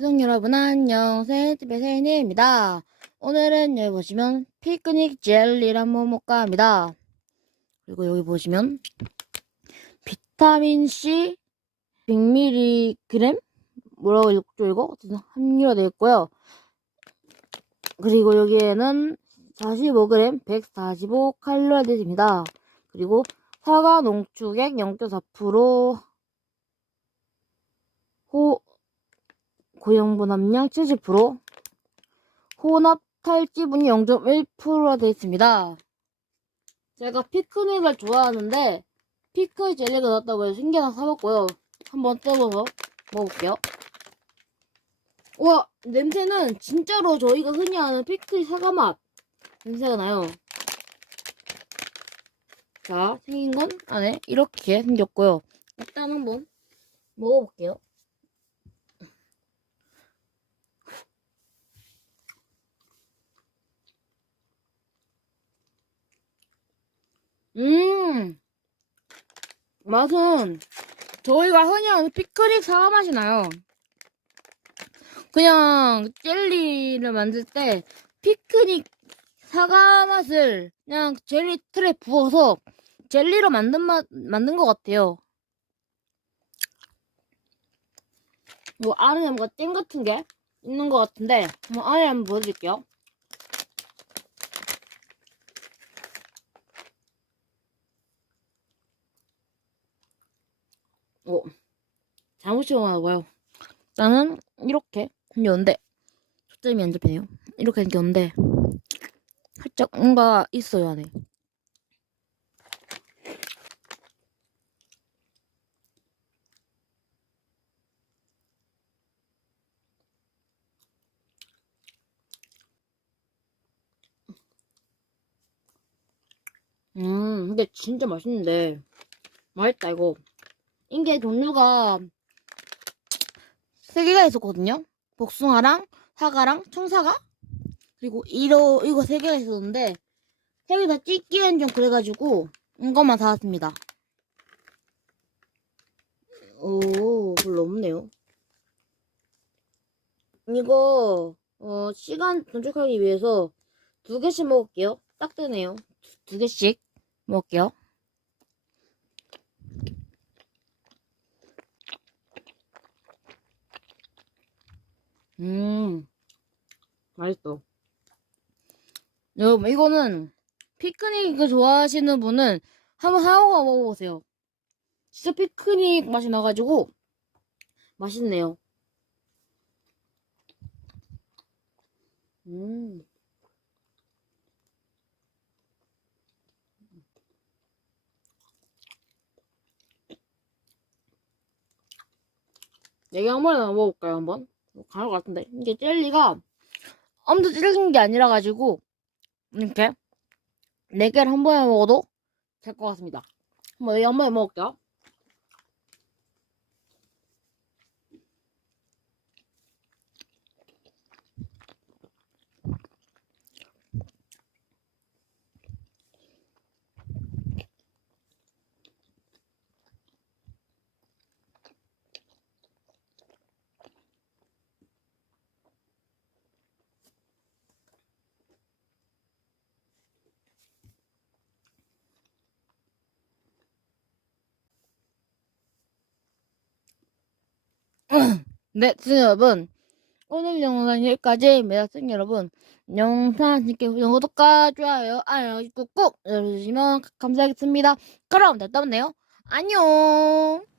시청 여러분 안녕 세집의 세인입니다. 오늘은 여기 보시면 피크닉 먹까 합니다. 그리고 여기 보시면 비타민C 100mg 뭐라고 읽죠 이거? 함유가 되어 있고요. 그리고 여기에는 45g 145칼로리가 되어 있습니다. 그리고 사과 농축액 0.4%호 고형분 함량 70%, 혼합 탈지분이 0.1%가 되어 있습니다. 제가 피크닉을 좋아하는데 피클 젤리가 나왔다고 해서 신기하나 사봤고요. 한번 뜯어서 먹어볼게요. 우와 냄새는 진짜로 저희가 흔히 아는 피클 사과 맛 냄새가 나요. 자 생긴 건 안에 이렇게 생겼고요. 일단 한번 먹어볼게요. 음, 맛은 저희가 흔히 아는 피크닉 사과 맛이 나요. 그냥 젤리를 만들 때 피크닉 사과 맛을 그냥 젤리 틀에 부어서 젤리로 만든 맛, 만든 것 같아요. 뭐 안에 뭔가 잼 같은 게 있는 것 같은데 한번 안에 한번 보여드릴게요. 오, 잘못 씹어나 봐요. 나는 이렇게 생겼는데 초점이 안 잡히네요. 이렇게 생겼는데 살짝 뭔가 있어요 안에. 음, 근데 진짜 맛있는데 맛있다 이거. 이게 종류가 세 개가 있었거든요. 복숭아랑 사과랑 청사과 그리고 이러 이거 세 개가 있었는데 세 개다 찍기엔 좀 그래가지고 이것만 사왔습니다. 오 별로 없네요. 이거 어, 시간 단축하기 위해서 두 개씩 먹을게요. 딱 되네요. 두, 두 개씩 먹을게요. 음, 맛있어. 여러분, 이거는 피크닉 좋아하시는 분은 한번 사오고 먹어보세요. 진짜 피크닉 맛이 나가지고 맛있네요. 음. 내가 한 번에 먹어볼까요, 한번? 가을 것 같은데. 이게 젤리가 엄청 찔긴 게 아니라 가지고 이렇게 네 개를 한 번에 먹어도 될 것 같습니다. 한번 여기 한 번에 먹을게요. 네, 시청자 여러분. 오늘 영상 여기까지입니다. 시청자 여러분. 영상 재밌게 보시면 구독과 좋아요, 알람 꾹꾹 눌러주시면 감사하겠습니다. 그럼 다음에 요 안녕!